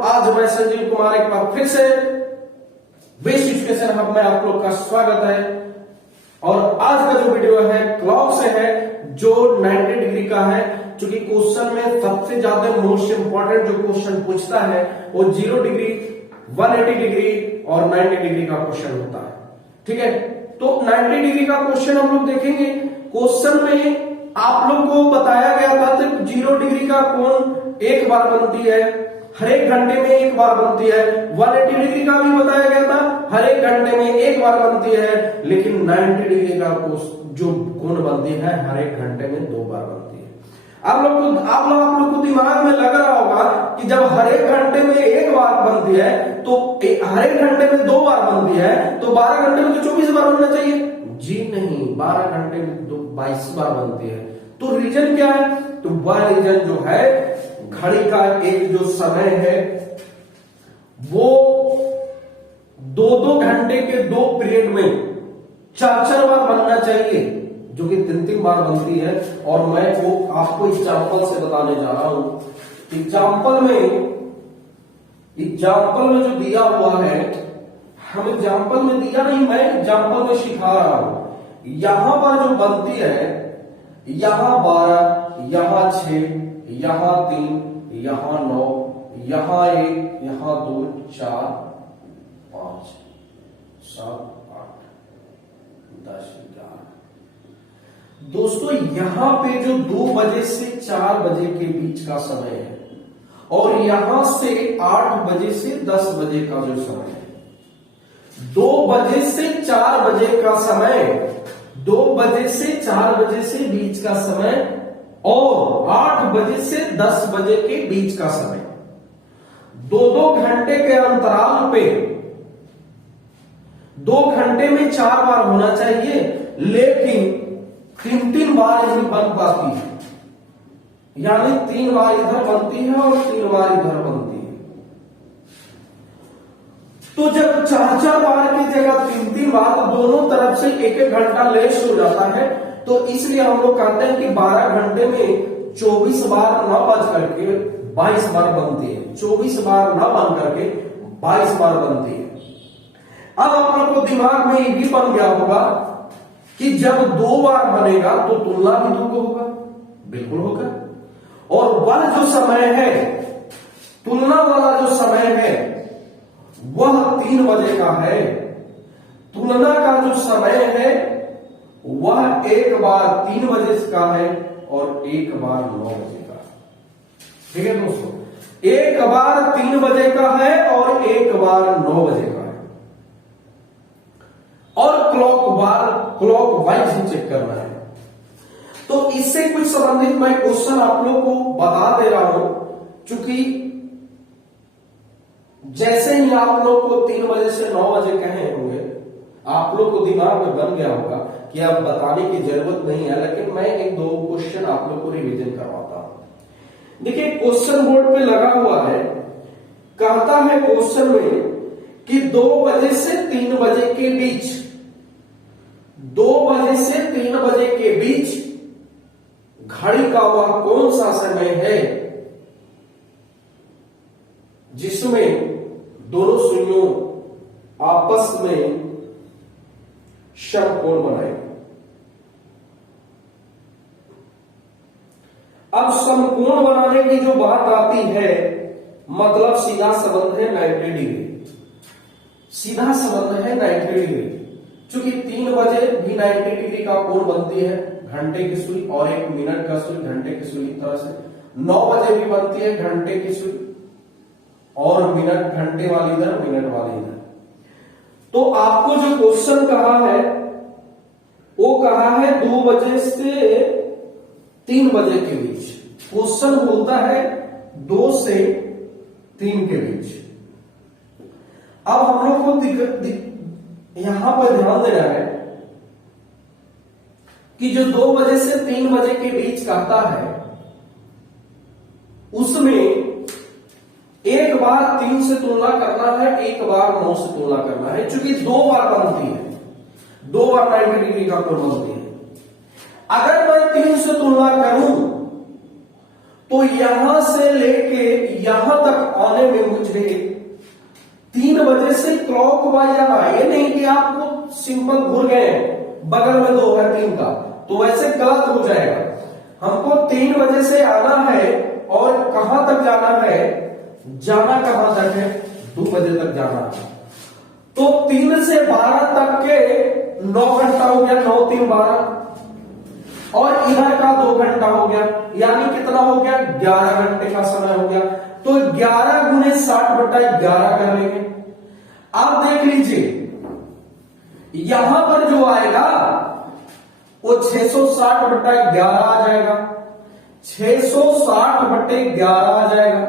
आज मैं संजीव कुमार एक बार फिर से बेस्ट एजुकेशन हब में आप लोग का स्वागत है। और आज का जो वीडियो है क्लॉक से है, जो 90 डिग्री का है। क्योंकि क्वेश्चन में सबसे ज्यादा मोस्ट इंपॉर्टेंट जो क्वेश्चन पूछता है वो 0 डिग्री, 180 डिग्री और 90 डिग्री का क्वेश्चन होता है। ठीक है, तो 90 डिग्री का क्वेश्चन हम लोग देखेंगे। क्वेश्चन में आप लोग को बताया गया था कि 0 डिग्री का कोण एक बार बनती है, हर एक घंटे में एक बार बनती है। 180 डिग्री का भी बताया गया था, हर एक घंटे में एक बार बनती है। लेकिन 90 डिग्री का जो कोण बनती है हर एक घंटे में 2 बार बनती है। आप लोग को दिमाग में लग रहा होगा कि जब हर एक घंटे में एक बार बनती है तो हर एक घंटे में 2 बार बनती है तो 12 घंटे में तो 24 बार बनना चाहिए। जी नहीं, 12 घंटे में 22 बार बनती है। तो रीजन क्या है? तो वह रीजन जो है, घड़ी का एक जो समय है वो 2-2 घंटे के 2 पीरियड में 4-4 बार बनना चाहिए, जो कि 3-3 बार बनती है। और मैं वो आपको एग्जाम्पल से बताने जा रहा हूं। एग्जाम्पल में जो दिया हुआ है, हम एग्जाम्पल में दिया नहीं, मैं एग्जाम्पल में सिखा रहा हूं। यहां पर जो बनती है, यहां 12, यहां 6, यहां 3, यहां 9, यहां 1, यहां 2, 4, 5, 7, 8, 10, 11। दोस्तों यहां पे जो 2 बजे से 4 बजे के बीच का समय है और यहां से 8 बजे से 10 बजे का जो समय है, 2 बजे से 4 बजे का समय, 2 बजे से 4 बजे से बीच का समय और 8 बजे से 10 बजे के बीच का समय, 2-2 घंटे के अंतराल पे 2 घंटे में 4 बार होना चाहिए। लेकिन 3-3 बार ही बन पाती है, यानी 3 बार इधर बनती है और 3 बार इधर बनती है। तो जब 4-4 बार की जगह 3-3 बार, दोनों तरफ से 1-1 घंटा लेस हो जाता है। तो इसलिए हम लोग कहते हैं कि 12 घंटे में 24 बार न बज करके 22 बार बनती है। 24 बार न बन करके 22 बार बनती है। अब आप लोग को दिमाग में ये भी बन गया होगा कि जब 2 बार बनेगा तो तुलना भी 2 को होगा, बिल्कुल होगा। और वह जो समय है, तुलना वाला जो समय है वह 3 बजे का है। तुलना का जो समय है वह एक बार 3 बजे का है और एक बार 9 बजे का। ठीक है दोस्तों, एक बार 3 बजे का है और एक बार 9 बजे का है। और क्लॉक वाइज ही चेक करना है। तो इससे कुछ संबंधित मैं क्वेश्चन आप लोग को बता दे रहा हूं। चूंकि जैसे ही आप लोग को 3 बजे से 9 बजे कहे होंगे, आप लोग को दिमाग में बन गया होगा कि अब बताने की जरूरत नहीं है। लेकिन मैं 1-2 क्वेश्चन आप लोग को रिवीजन करवाता हूं। देखिए, क्वेश्चन बोर्ड पे लगा हुआ है, कहता है क्वेश्चन में कि 2 बजे से 3 बजे के बीच, 2 बजे से 3 बजे के बीच घड़ी का वह कौन सा समय है जिसमें दोनों सुइयों आपस में समकोण बनाए। अब समकोण बनाने की जो बात आती है, मतलब सीधा संबंध है 90 डिग्री, सीधा संबंध है 90 डिग्री। चूंकि 3 बजे भी 90 डिग्री का कोण बनती है, घंटे की सुई, और 1 मिनट का सुई, घंटे की सुई तरह से। 9 बजे भी बनती है घंटे की सुई और मिनट, घंटे वाली इधर, मिनट वाली इधर। तो आपको जो क्वेश्चन कहा है वो कहा है 2 बजे से 3 बजे के बीच। क्वेश्चन बोलता है 2 से 3 के बीच। अब हम लोग को यहां पर ध्यान देना है कि जो 2 बजे से 3 बजे के बीच कहता है, उसमें एक बार 3 से तुलना करना है, एक बार 9 से तुलना करना है। चूंकि 2 बार बनती है, 2 बार 90 डिग्री का कोण बनती है। अगर मैं 3 से तुलना करूं तो यहां से लेके यहां तक आने में मुझे मुझे 3 बजे से क्लॉक वाइज आना, ये नहीं कि आपको सिंपल घूर गए बगल में 2 है 3 का, तो वैसे गलत हो जाएगा। हमको 3 बजे से आना है और कहां तक जाना है, जाना कहां तक है, 2 बजे तक जाना है। तो 3 से 12 तक के 9 घंटा हो गया, 9 3 12, और इधर का 2 घंटा हो गया, यानी कितना हो गया, 11 घंटे का समय हो गया। तो 11 गुने 60/11 कर लेंगे। अब देख लीजिए यहां पर जो आएगा वो 660/11 आ जाएगा, 660/11 आ जाएगा।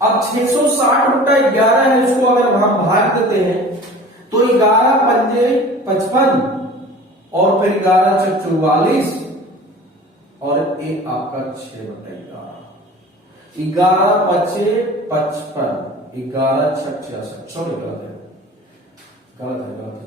अब 660/11 है, इसको अगर हम भाग देते हैं तो 11 पंजे 55 और फिर 11 छक 44 और ये आपका 6/11, 11 पचे 55, 11 छक 66, सॉरी गलत है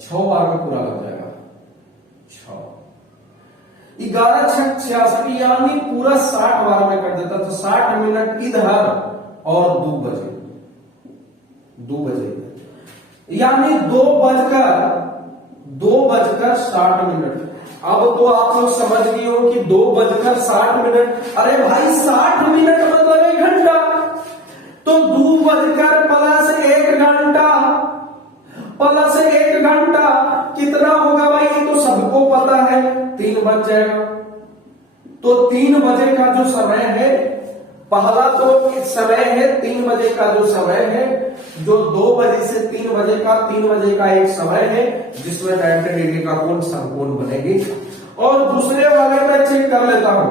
6 बार में पूरा लग जाएगा, 6 11 छक 66, यानी पूरा 60 बार में कर देता, तो 60 मिनट इधर और 2 बजे, यानी 2 बजकर 60 मिनट। अब तो आप लोग समझ गए हो कि 2 बजकर 60 मिनट, अरे भाई 60 मिनट मतलब 1 घंटा, तो 2 बजकर प्लस 1 घंटा कितना होगा भाई, तो सबको पता है 3 बज जाएगा। तो 3 बजे का जो समय है, पहला तो समय है 3 बजे का जो समय है, जो 2 बजे से 3 बजे का, 3 बजे का एक समय है जिसमें 90 डिग्री का कोण समकोण बनेगी। और दूसरे वाले में चेक कर लेता हूं,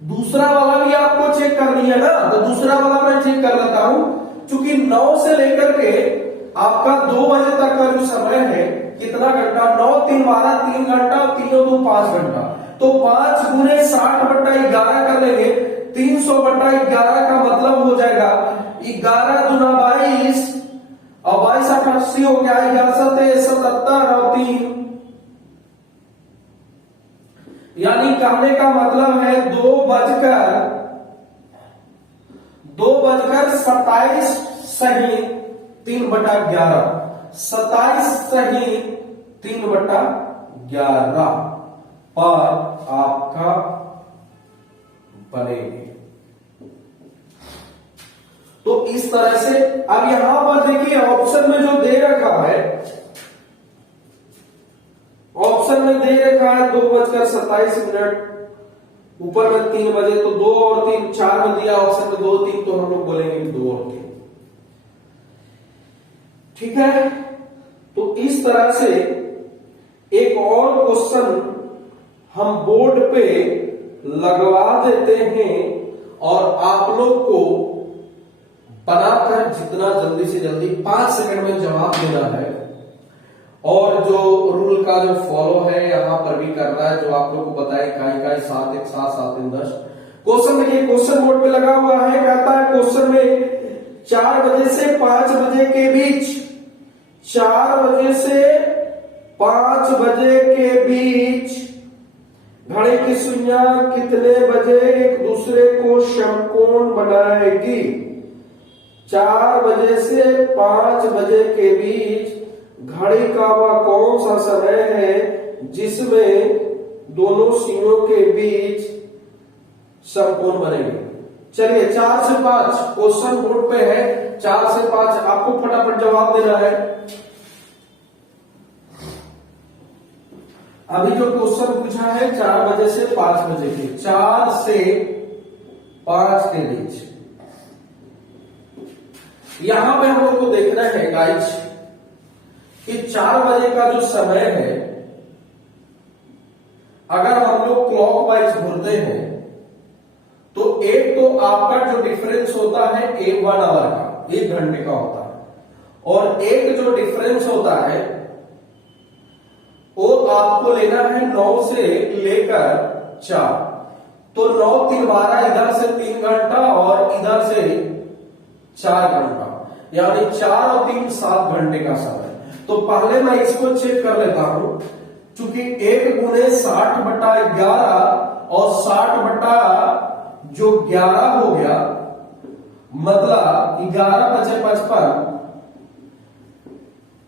दूसरा वाला भी आपको चेक करनी है ना, तो दूसरा वाला मैं चेक कर लेता हूं। चूंकि 9 से लेकर के आपका 2 बजे तक का जो समय है, कितना घंटा, 9 3 12, 3 घंटा, 3 2 5 घंटा, तो 5 गुने 60/11 कर लेंगे, 300/11 का मतलब हो जाएगा 11 दूना 22 और 22 8 80 हो गया, 11 7 77 और 3, यानी कहने का मतलब है 2 बजकर 27 सही 3/11, 27 सही 3/11 पर आपका बनेगी। तो इस तरह से अब यहां पर देखिए ऑप्शन में जो दे रखा है, ऑप्शन में दे रखा है 2 बजकर 27 मिनट, ऊपर में 3 बजे, तो 2 और 3 4 में दिया, ऑप्शन में 2 3, तो हम लोग बोलेंगे 2 और 3, ठीक है। तो इस तरह से एक और क्वेश्चन हम बोर्ड पे लगवा देते हैं और आप लोग को बनाकर जितना जल्दी से जल्दी 5 सेकंड में जवाब देना है। और जो रूल का जो फॉलो है यहां पर भी करना है, जो आप लोग को बताए इकाई 7 1 7 7 3 10। क्वेश्चन देखिए, क्वेश्चन बोर्ड पे लगा हुआ है, कहता है क्वेश्चन में 4 बजे से 5 बजे के बीच, 4 बजे से 5 बजे के बीच घड़ी की सुइयां कितने बजे एक दूसरे को समकोण बनाएगी। 4 बजे से 5 बजे के बीच घड़ी का वह कौन सा समय है जिसमें दोनों सीनों के बीच समकोण बनेंगे। चलिए 4 से 5 क्वेश्चन बोर्ड पे है, 4 से 5 आपको फटाफट जवाब देना है। अभी जो क्वेश्चन पूछा है 4 बजे से 5 बजे के, 4 से 5 के बीच, यहां पे हम लोग को देखना है गाइस कि 4 बजे का जो समय है, अगर हम लोग क्लॉकवाइज घूमते हैं तो एक तो आपका जो डिफरेंस होता है 1 आवर का, 1 घंटे का होता है, और एक जो डिफरेंस होता है वो आपको लेना है 9 से लेकर 4, तो 9 3 12, इधर से 3 घंटा और इधर से 4 घंटा, यानी 4 और 3 7 घंटे का समय। तो पहले मैं इसको चेक कर लेता हूं, चूंकि 1 गुने 60/11 और 60 बटा जो 11 हो गया, मतलब 11:55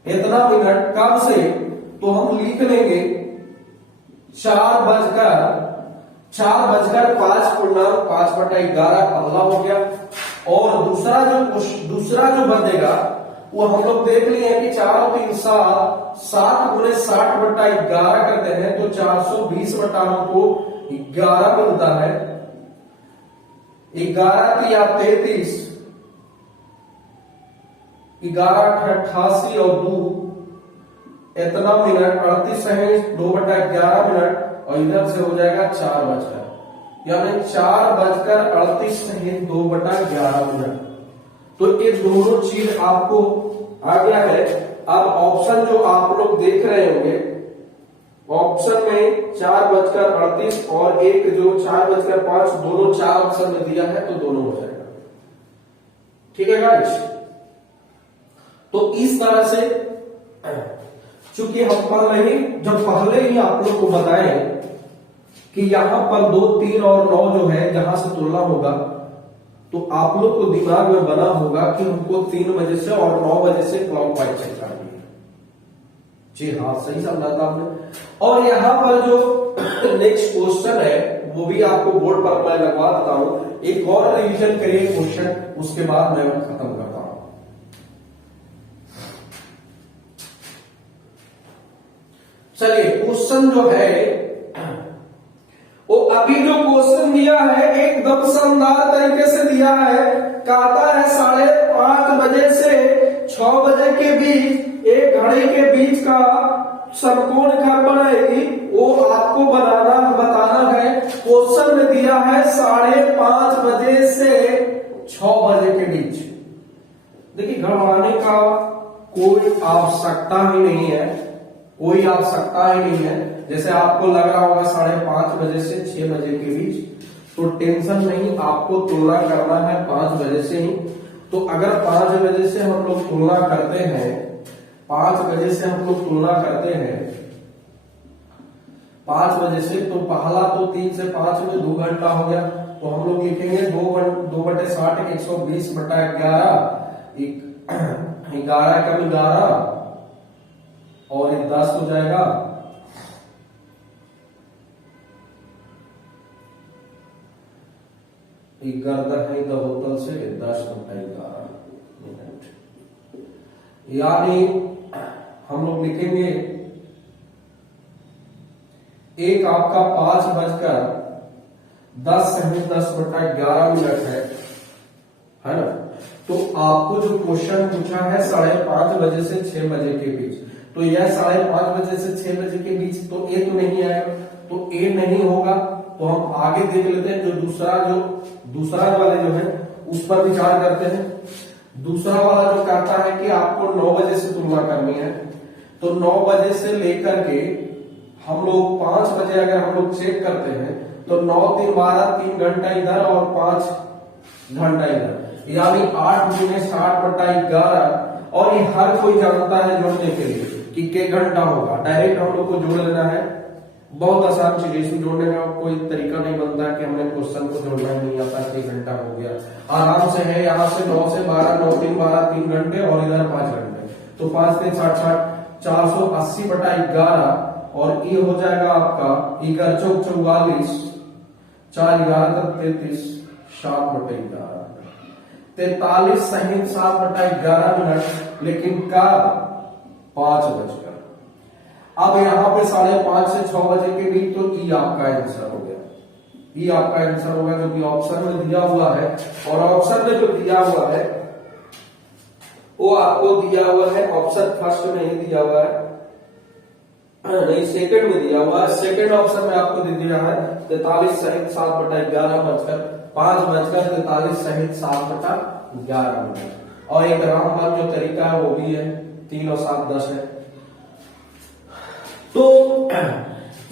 इतना मिनट कब से, तो हम लिख लेंगे 4:05 पहला हो गया। और दूसरा जो बनेगा वो हम लोग देख लिए हैं कि 4 और 3 7, 7 गुने 60/11 करते हैं तो 420 हमको 11 मिलता है। 11 की आप 33, 11/88 और 2 इतना मिनट 38 सेकंड, 2/11 मिनट और इधर से हो जाएगा 4 बजकर, यानी 4:38 2/11 मिनट। तो ये दोनों चीज आपको आ गया है। अब ऑप्शन जो आप लोग देख रहे होंगे, ऑप्शन में 4:38 और एक जो 4:05 दोनों 4 ऑप्शन में दिया है, तो दोनों हो जाएगा। ठीक है गाइस, तो इस तरह से चूंकि हम पहले ही आप लोग को बताएं कि यहां पर 2, 3 और 9 जो है जहां से तुलना होगा, तो आप लोग को दिमाग में बना होगा कि हमको 3 बजे से और 9 बजे से क्लॉकवाइज चेक करनी है। जी हाँ, सही समझा था आपने। और यहां पर जो नेक्स्ट क्वेश्चन है वो भी आपको बोर्ड पर मैं लगवा देता हूं, एक और रिवीजन करिए क्वेश्चन, उसके बाद मैं खत्म करता हूं। चलिए, क्वेश्चन जो है वो अभी जो क्वेश्चन दिया है एकदम शानदार तरीके से दिया है। कहता है 5:30 बजे से 6 बजे के बीच एक घड़ी के बीच का समकोण क्या बनाएगी, वो आपको बताना है। क्वेश्चन में दिया है 5:30 बजे से 6 बजे के बीच। देखिए, घबराने का कोई आवश्यकता ही नहीं है, कोई आवश्यकता ही नहीं है। जैसे आपको लग रहा होगा 5:30 बजे से 6 बजे के बीच, तो टेंशन नहीं, आपको तुलना करना है 5 बजे से ही। तो अगर 5 बजे से हम लोग तुलना करते हैं, 5 बजे से हम लोग तुलना करते हैं 5 बजे से, तो पहला तो 3 से 5 में 2 घंटा हो गया। तो हम लोग लिखेंगे 2/60 120/11, 11 कम 11 और 10 हो जाएगा। गर्दन है बोतल से 10/11 मिनट, यानी हम लोग लिखेंगे एक आपका 5:10 10/11 मिनट है ना। तो आपको जो क्वेश्चन पूछा है 5:30 बजे से 6 बजे के बीच, तो यह 5:30 बजे से 6 बजे के बीच, तो ए तो नहीं आएगा, तो ए नहीं होगा। तो हम आगे देख लेते हैं, जो दूसरा वाले जो है उस पर विचार करते हैं। दूसरा वाला जो कहता है कि आपको 9 बजे से तुलना करनी है, तो 9 बजे से लेकर के हम लोग 5 बजे अगर हम लोग चेक करते हैं, तो 9 3 12, 3 घंटा इधर और 5 घंटा इधर, यानी 8 गुने 60/11। और ये हर कोई जानता है जोड़ने के लिए कि के घंटा होगा, डायरेक्ट हम लोग को जोड़ लेना है। बहुत आसान चीज है, इसको जोड़ने का कोई तरीका नहीं बनता कि हमने क्वेश्चन को जोड़ना ही नहीं आता, 6 घंटा हो गया, आराम से है। यहाँ से 9 से 12, 9 3 12, 3 घंटे और इधर 5 घंटे, तो 5 3 60 60, 480/11 और ये हो जाएगा आपका 11 चौक 44, 4 11 33, 7/11, 43 सहित 7/11 मिनट, लेकिन कब? 5 बजकर। अब यहाँ पे 5:30 से 6 बजे के बीच, तो ई आपका आंसर हो गया। ई आपका आंसर होगा जो कि ऑप्शन में दिया हुआ है। और ऑप्शन में जो दिया हुआ है वो आपको दिया हुआ है, ऑप्शन फर्स्ट में ही दिया हुआ है, नहीं सेकंड में दिया हुआ है। सेकंड ऑप्शन में आपको दे दिया है 43 सहित 7/11 बजकर 5:43 सहित 7/11 मिनट। और एक रामबान जो तरीका है वो भी है, 3 और 7 10 है। तो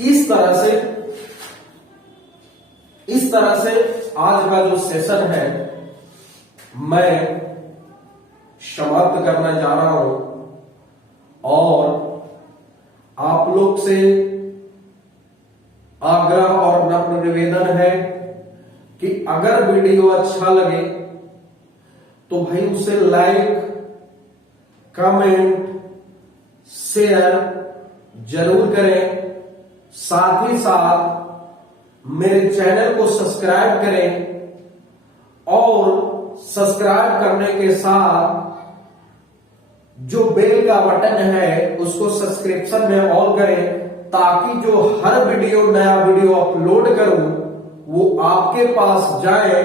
इस तरह से आज का जो सेशन है मैं समाप्त करना जा रहा हूं। और आप लोग से आग्रह और नम्र निवेदन है कि अगर वीडियो अच्छा लगे तो भाई उसे लाइक, कमेंट, शेयर जरूर करें। साथ ही साथ मेरे चैनल को सब्सक्राइब करें और सब्सक्राइब करने के साथ जो बेल का बटन है उसको सब्सक्रिप्शन में ऑल करें, ताकि जो हर वीडियो नया वीडियो अपलोड करूं वो आपके पास जाए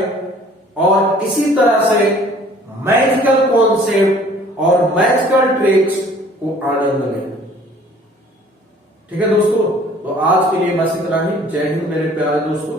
और इसी तरह से मैजिकल कॉन्सेप्ट और मैजिकल ट्रिक्स को आनंद लें। ठीक है दोस्तों, तो आज के लिए बस इतना ही। जय हिंद मेरे प्यारे दोस्तों।